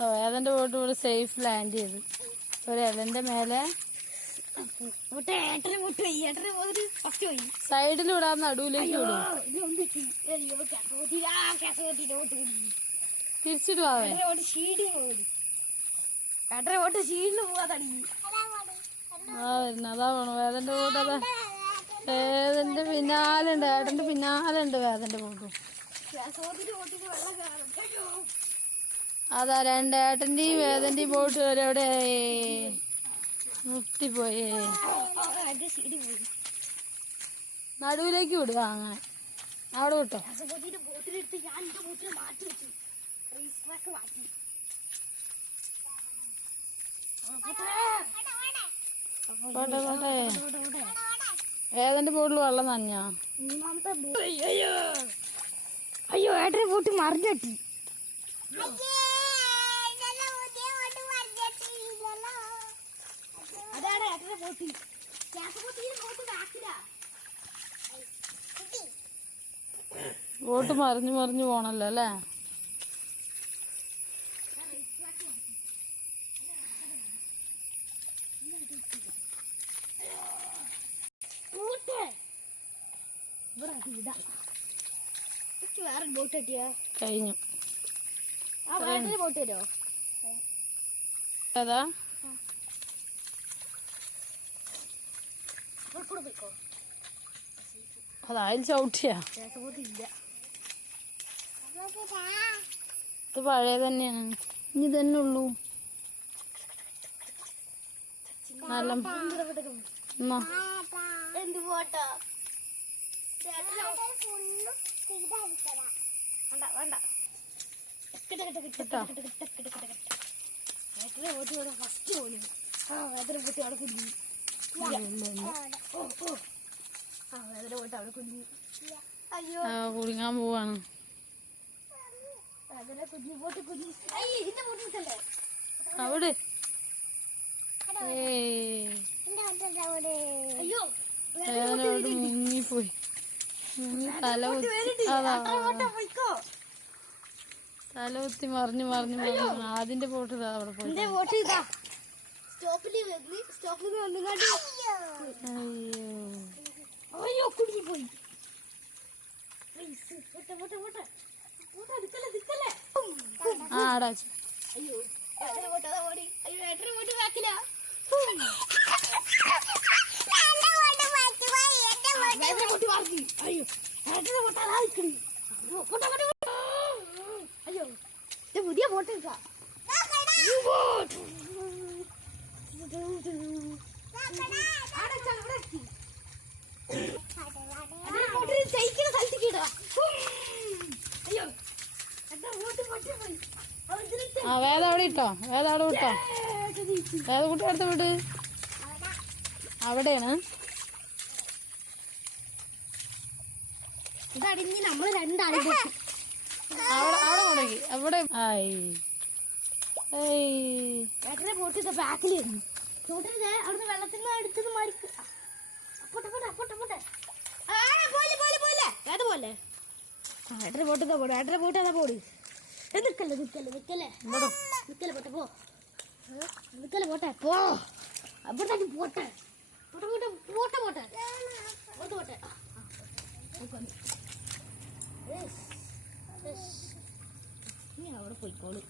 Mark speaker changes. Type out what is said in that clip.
Speaker 1: ഓ ഏതന്റെ ബോട്ട് ഇവിടെ safe land ചെയ്ത്. ഒരു ഇലന്റെ മേലെ? സൈഡിൽ വിടാൻ നടുവിലേക്ക് വിടും.
Speaker 2: ഇതൊന്നും കസോത്തി ആ
Speaker 1: വരുന്നു അതാ വേണം. വേദന്റെ അതാ. വേദന്റെ പിന്നാലെ ഉണ്ട് ഏട്ടന്റെ പിന്നാലെ വേദന്റെ
Speaker 2: അയ്യോ
Speaker 1: അതാ രണ്ട് ഏട്ടന്റെയും വേദന്റെയും ബോട്ട് വരെ അവിടെ മുട്ടിപ്പോയേ നടുവിലേക്ക് വിടുക അങ്ങനെ. അവിടെ വിട്ടോ.
Speaker 2: ബോട്ടിലെടുത്ത് ഞാൻ എന്റെ ബോട്ടിൽ മാറ്റി വെച്ചു. റേസ് ട്രാക്ക് മാറ്റി.
Speaker 1: പോട്ടെ പോട്ടെ. ബോട്ടിൽ വെള്ളം നഞ്ഞാ
Speaker 2: മൂന്നാമത്തെ ബോ- അയ്യോ. അയ്യോ ഏട്ടനെ ബോട്ട് മറിഞ്ഞട്ടി അതാണ് ബോട്ട്
Speaker 1: മറിഞ്ഞു മറിഞ്ഞു പോണല്ലോ അല്ലേ
Speaker 2: ബോട്ട് ഇവിടെ ഇതാ എനിക്ക് വേറെ ബോട്ട് കിട്ടിയാ?
Speaker 1: കഴിഞ്ഞു.
Speaker 2: ആ വേറെ ബോട്ട് തരുമോ
Speaker 1: ചവിട്ടിയാ. ഇത് പഴയ തന്നെയാണ് ഇനി തന്നെ ഉള്ളൂ നല്ല എന്നാ
Speaker 2: എന്ത് ബോട്ടാ വേണ്ട വേണ്ട
Speaker 1: കേട്ടോ
Speaker 2: ഏട്ടനെ ബോട്ട് ഫസ്റ്റ് പോലും ആ വേദന അവിടെ ആ വേദന അവിടെ
Speaker 1: കുടുങ്ങാൻ പോവാണ്.
Speaker 2: അവിടെ. കുഞ്ഞു ബോട്ട് കുഞ്ഞി അയ്യ ഇതിന്റെ ബോട്ട് കിട്ടല്ലേ
Speaker 1: അവിടെ ഏയ്
Speaker 2: അയ്യോ
Speaker 1: വേദനയോട് മുങ്ങിപ്പോയി മുങ്ങി തല കുത്തി
Speaker 2: ബോട്ട്
Speaker 1: തല മറിഞ്ഞു മറിഞ്ഞു മറിഞ്ഞു ആദ്യന്റെ പോട്ട് ഇതാ അവിടെ പോയി.
Speaker 2: ബോട്ട്
Speaker 1: അയ്യോ.
Speaker 2: അയ്യോ കുടുങ്ങി പോയി
Speaker 1: ആ അടാച്ചു
Speaker 2: അയ്യോ ഓടി. അയ്യോ ബാക്കില ഏട്ടനെ പോട്ട് ബാക്കി അയ്യോ ഏട്ടനെ പോട്ട് അതാ നിൽക്കണി പോട്ടെ പോട്ടെ പോട്ടെ. അയ്യോ ഇത് പുതിയ ബോട്ട് ജയിക്കുന്ന സ്ഥലത്തേക്ക് ഇടുക അയ്യോ എന്റെ ബോട്ട് പൊട്ടിപ്പോയി
Speaker 1: ആ വേദ അവിടെ ഇട്ടോ വേദ അവിടെ വിട്ടോ. വേദ കുട്ടി അടുത്ത് വിട്. അവിടെയാണ്.
Speaker 2: ഇതടിഞ്ഞ് നമ്മൾ രണ്ടാളും
Speaker 1: അവിടെ അവിടെ കൊണ്ടേക്ക് അവിടെ.
Speaker 2: ഏട്ടനെ ബോട്ട് ഇത് ബാക്കിലിരുന്നു ചോട്ടിന് അവിടുന്ന് വെള്ളത്തിൽ നിന്ന് അടുത്തത് മരിക്കും പോട്ടെ പോട്ടെ പോട്ടെ പോട്ടെ. ആ, പോലെ പോലെ പോലെ ഏട്ട പോലെ ഏട്ടനെ ബോട്ട് ഇതാ പോട്. ഏട്ടനെ ബോട്ട് പോടി. നിക്കല്ലേ നിക്കല്ലേ നിക്കല്ലേ. നിക്കല്ലേ പോട്ടെ പോ. നിക്കല്ലേ പോട്ടെ പോ. അവിടത്തേക്ക് പോട്ടെ. പോട്ടെ പോട്ടെ പോട്ടെ പോട്ടെ. പോട്ടെ പോട്ടെ. പോയിക്കോളൂ?